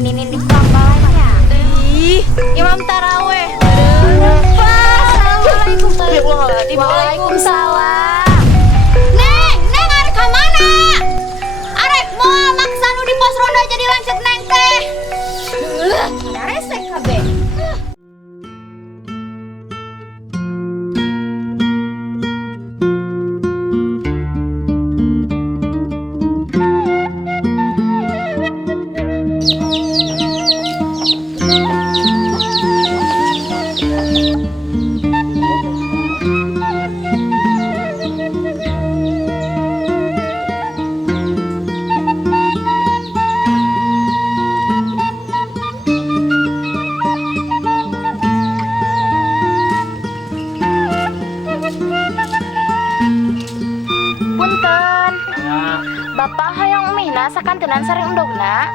ninin di kampalnya. Ih, Imam Taraweh. Assalamualaikum. Waalaikumsalam. Neng arek ka mana? Arek moal maksa nu di pos ronda jadi lanceuk neng teh. Resek kabeh. Punten. Bapak hayang mihna sakantenan sareng endogna.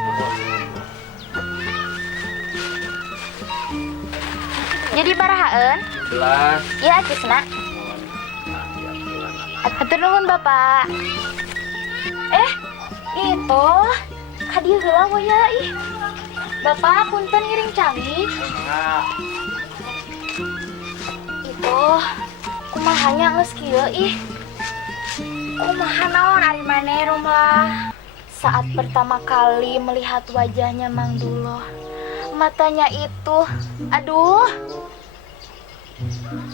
Jadi barahaeun? 11. Iya, Cisna. Hatur nuhun, Bapak. Itu kadieu heula we ya ih. Bapak punten ngiring cami. Itu kumahanya geus kieu ih. Kumaha naon ari maneh Romlah? Saat pertama kali melihat wajahnya Mang Duloh, matanya itu, aduh.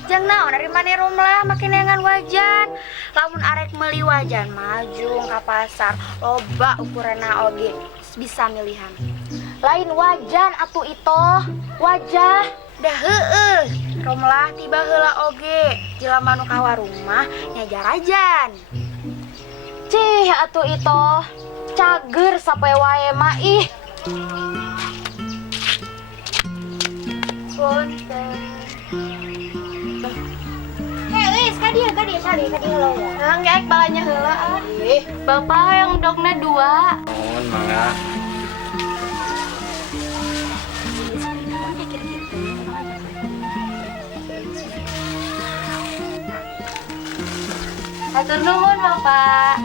Jang naon ari maneh Romlah make neangan wajan. Lamun arek meuli wajan majung ka pasar, loba ukuranna oge bisa milihan. Lain wajan atuh itu, wajah. Dah heueuh, Romlah tiba heula oge, jelema nu ka warung mah nyajarajan. Cih atuh itu, cager sapoe wae mah ih. Punten. Wis kadieu heula ya. Ngeek balanya heula ah. Bapak yang dogna 2. Mohon mangga. Hatur nuhun Bapak.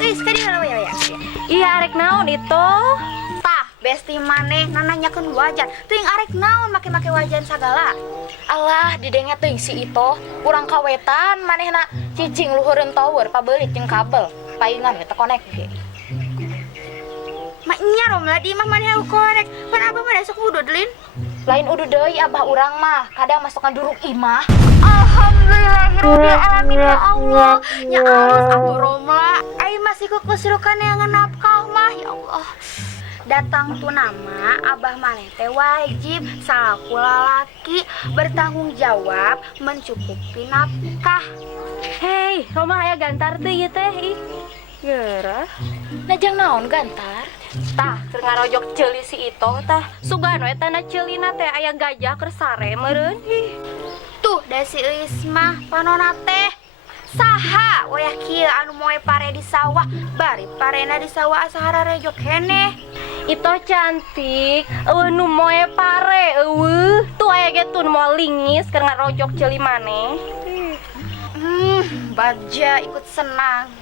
Wis kadieu heula ya. Iya arek naon itu? Tah, besti maneh nananyakeun wajan. Teuing arek naon make-make wajan sagala. Allah didenget teuing si Ito, urang kawetan manehna cicing luhureun tower pabeulit jeung kabel. Paingan we teu konek ge. Mak nya Romlah di imah maneh konek. Pan abah mah esuk wudhu delin. Lain udu deui abah urang mah, kadang masukkan duruk imah. Alhamdulillahirabbil alamin ya Allah. Nya alus atuh Romlah. Ai masih kukusrukan yang nafkah mah ya Allah. Datang tu nama abah maneh teh wajib salaku lalaki bertanggung jawab mencukupi nafkah. Hei, Roma aya gantar teh ieu teh ih. Geurah. Najang naon gantar? Tah, keur ngarojok ceuli si Ito tah. Sugan we teh na ceulina teh aya gajah keur sare meureun. Tuh da si Eus mah panonna teh. Saha wayah kieu anu moe pare di sawah, bari parena di sawah asahara rejok keneh. Ito cantik, nu moe pare, tuh aya ge tuh moal lingis keur ngarojok ceuli maneh. Bagja ikut senang.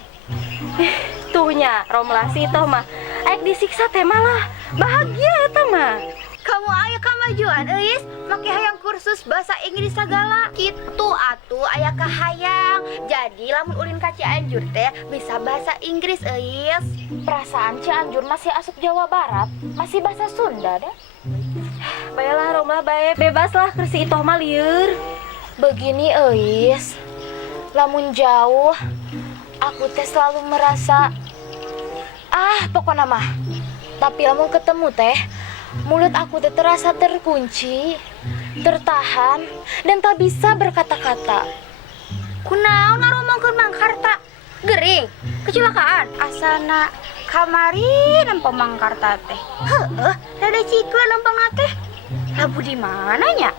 Tuhnya, Romlah si Ito mah aek disiksa teh malah bahagia eta mah. Kamu aya kamajuan Eus make hayang kursus bahasa Inggris sagala. Kitu atuh aya kahayang. Jadi lamun ulin ka Cianjur teh bisa bahasa Inggris Eus. Perasaan Cianjur masih asup Jawa Barat, masih bahasa Sunda dah. Baiklah Romlah bae, bebaslah keur si Ito mah lieur. Begini Eus, lamun jauh aku teh selalu merasa pokoknya mah. Tapi lamun ketemu teh mulut aku teh terasa terkunci, tertahan, dan tak bisa berkata-kata. Kunaon ngaromongkeun Mang Karta? Gering, kecelakaan. Asana kamari nempel Mang Karta teh. Heueuh, rada cikleun nempelna teh. Labu di mananya?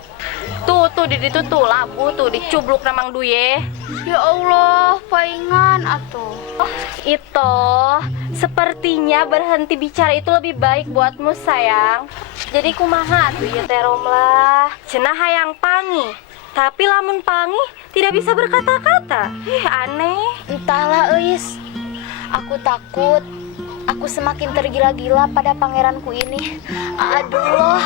Tuh di ditu tuh labu tuh dicubluk na Mang Duye. Ya Allah, paingan atuh. Itu sepertinya berhenti bicara itu lebih baik buatmu sayang. Jadi kumaha tuh ya teh Romlah. Cenah hayang pangi, tapi lamun pangi tidak bisa berkata-kata. Aneh. Entahlah Eus, aku takut aku semakin tergila-gila pada pangeranku ini. Aduh,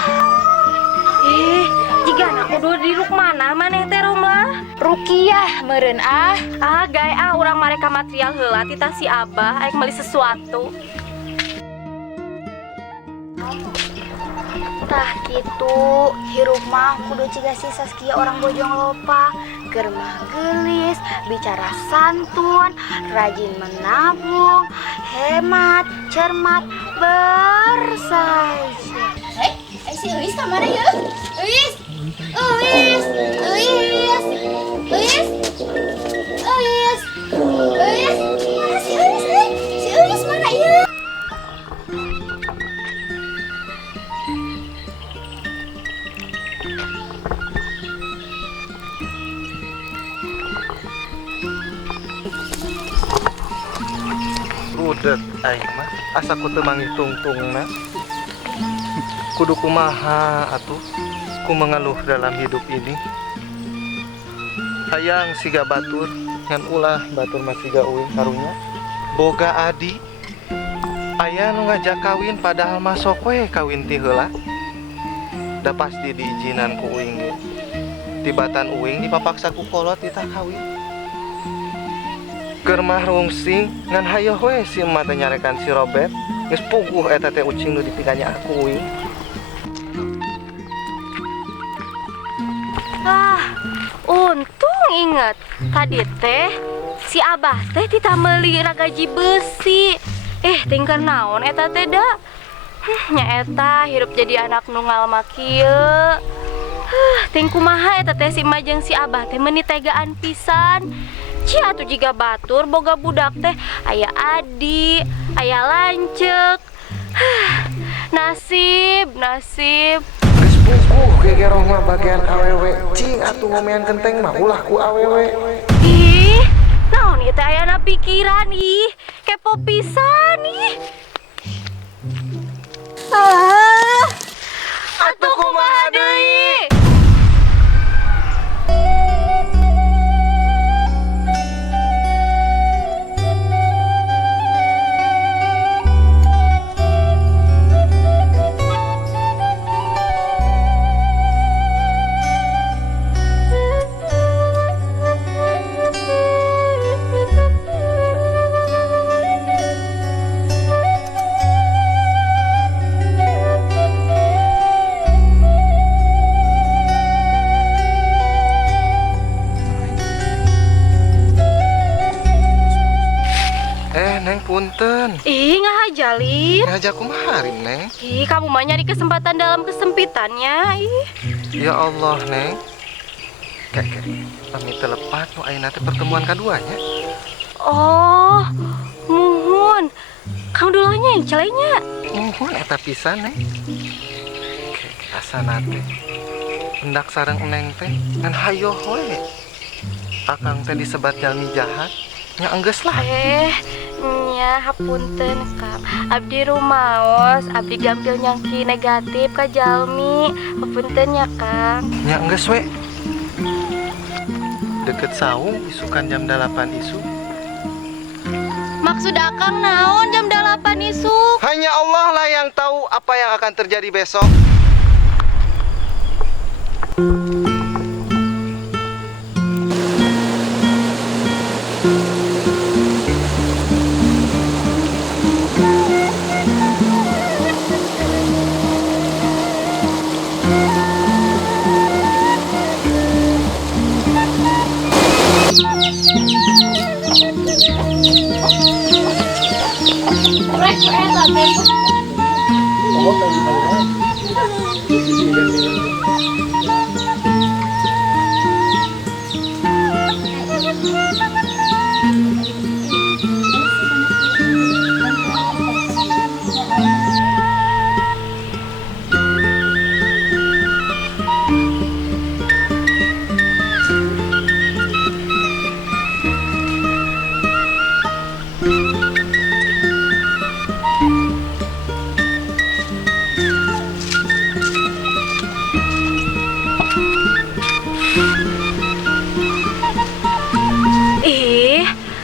jika anak kudu di mana maneh teh Romlah? Rukiah meureun ah. Gay urang mereka material heula tita si Abah aek meuli sesuatu. Tah kitu, hirup mah kudu ciga si Saskia orang Bojong Lopa, germah gelis, bicara santun, rajin menabung, hemat, cermat, bersaja. Si Uis kamana ya? Uis! Uis! Uis! Uis! Uis! Uis! Mana si Uis nih? Si Uis mana ya? Budet aing mah asa ku teu manghitung-tungna. Kudu kumaha atuh ku mengeluh dalam hidup ini. Hayang siga batur ngan ulah batur mah siga uing karunya boga adi. Aya nu ngajak kawin padahal mah sok we kawin ti heula. Da pasti diizinan ku uing ge. Tibatan uing dipapaksa ku kolot ditah kawin. Germah rungsing ngan hayo we si emak teh nyarekan si Robert geus puguh eta teh ucing nu dipikanya aku uing. Untung inget tadi teh si Abah teh tita meuli ragaji besi. Tinggal naon eta teh da? Nya eta hirup jadi anak nunggal mah kieu. Ting kumaha eta teh si emak jeung si Abah teh meuni tegaan pisan. Cia atuh jiga batur boga budak teh aya Adi, aya Lancek. Nasib. Geus puguh gegerong mah bagian awewe. Cing atuh ngomean genteng mah ulah ku awewe. Naon ieu teh ayana pikiran kepo pisan Atuh kumaha deui? Neng punten. Ngahajalin. Ngajak kumaha Neng? Kamu mah nyari kesempatan dalam kesempitannya. Ya Allah, Neng. Kek, pamit telepat nu ayeuna teh pertemuan kaduanya. Oh, muhun. Kamu dulunya yang celenya. Muhun eta pisan, Neng. Kek, asana teh. Hendak sareng Neng teh ngan hayo we. Akang teh disebat jalmi jahat. Nya enggeus lah. Nya hapunten Kang. Abdi rumaos, abdi gampil nyangki negatif ka jalmi. Hapunten ya Kang. Nya enggeus we. Deket saung isukan jam 8 isu. Maksud Akang naon jam 8 isuk? Hanya Allah lah yang tahu apa yang akan terjadi besok.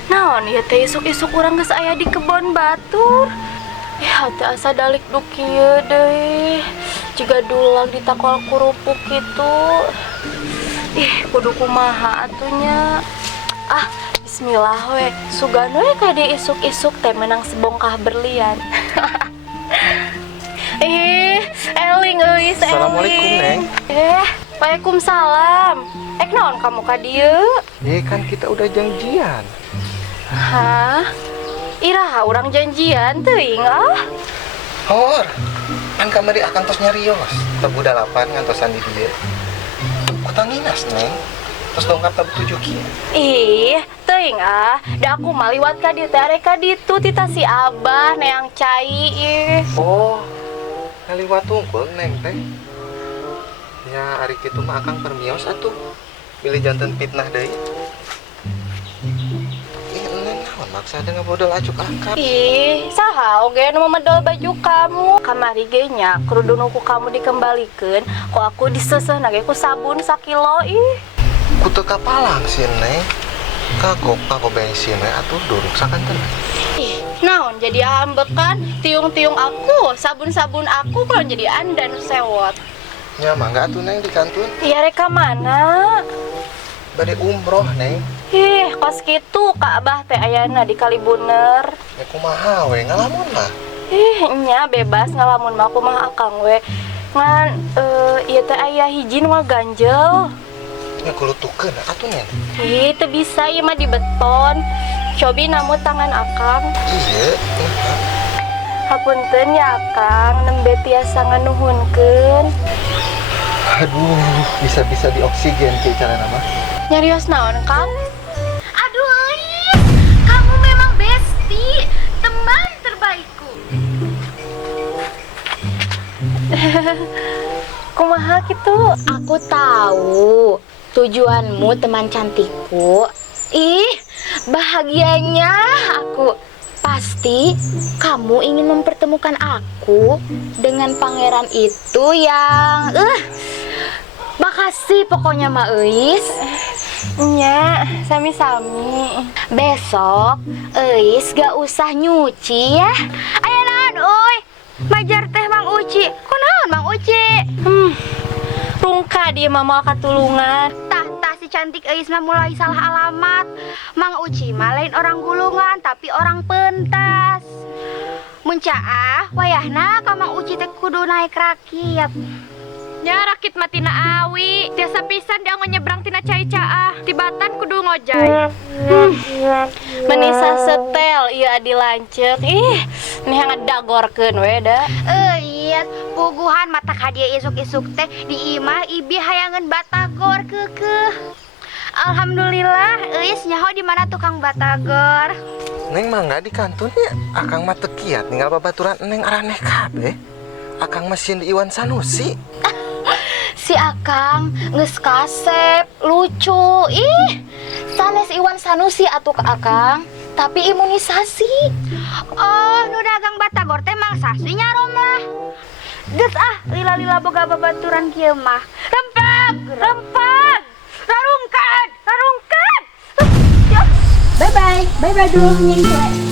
Naon ieu teh isuk-isuk urang geus aya di kebon batur. hati asa dalik dukieu deui. Jiga dulag ditakol kurupuk gitu. Kudu kumaha atunya. Bismillah we. Sugan we kade isuk-isuk teh menang sebongkah berlian. Eling euy, Assalamualaikum, Neng. Waalaikumsalam. Naon kamu ka dieu? Kan kita udah janjian. Hah? Iraha urang janjian teuing Hor, kan kamari akan tos nyarios. Tebu dalapan ngantosan di dia. Kutanginas, Neng. Terus dongkap tabu 7 kieu. Teuing da aku mah liwat ka dieu teh are ka ditu ti si Abah neang cai Oh, ngaliwat tungkul, Neng teh. Ya, ari kitu mah akang permios atuh. Pilih jantan fitnah deui. Neng naon maksudna ngabodol acuk akar? Saha oge nu memedol baju kamu. Kamari ge nya kudu nuku kamu dikembalikeun, kok aku diseuseuhna ge ku sabun sakilo Ku teu kapalang sih, Neng. Kagok bensin we atuh duruk sakanten. Naon jadi ambekan tiung-tiung aku, sabun-sabun aku kalau jadi anda nu sewot. Nya mangga atuh, Neng, di kantun. Iya reka mana? Bade umroh, Neng. Kos kitu Kak Abah teh ayana di Kalibuner. Ya kumaha we ngalamun mah. Nya bebas ngalamun mah kumaha akang we. Ngan ieu teh aya hiji nu ganjel. Ya kulutukeun atuh, Neng. Teu bisa ieu mah di beton. Cobi namu tangan akang. Iya, Hapunten ya akang, nembe tiasa nganuhunkeun. Aduh, bisa-bisa di oksigen kayak cara nama. Nyarios naon, Kang? Aduh, Eis, kamu memang besti, teman terbaikku. Kumaha gitu? Aku tahu tujuanmu, teman cantikku. Bahagianya aku. Pasti kamu ingin mempertemukan aku dengan pangeran itu yang makasih pokoknya mah Eis. Nya, sami-sami. Besok Eis gak usah nyuci ya. Aya naon euy? Majar teh Mang Uci. Kunaon Mang Uci? Rungka dia mah moal katulungan. Tah si cantik Eis mah mulai salah alamat. Mang Uci mah lain orang gulungan tapi orang pentas. Muncaah wayahna ka Mang Uci teh kudu naik rakiat. Nya rakit mah tina awi. Tiasa pisan dia nyebrang tina cai-caah. Tibatan kudu ngojay. Menisa setel ieu adi lanceuk. Nih ngadagorkeun we da. Iya, puguhan mata kadia isuk-isuk teh di imah ibi hayangan batagor keukeuh. Alhamdulillah, Eis nyaho di mana tukang batagor. Neng mangga di kantun ya. Akang mah teu kiat ninggal babaturan Neng araneh kabeh. Akang mesin di Iwan Sanusi. Si Akang geus kasep, lucu. Sanes Iwan Sanusi atuh ke Akang, tapi imunisasi. Oh, nu dagang batagor teh Mang Saswi nyarom lah. Geus lila-lila boga babaturan kieu mah. Rempeg, rarungkad. Bye bye dulu nyengke.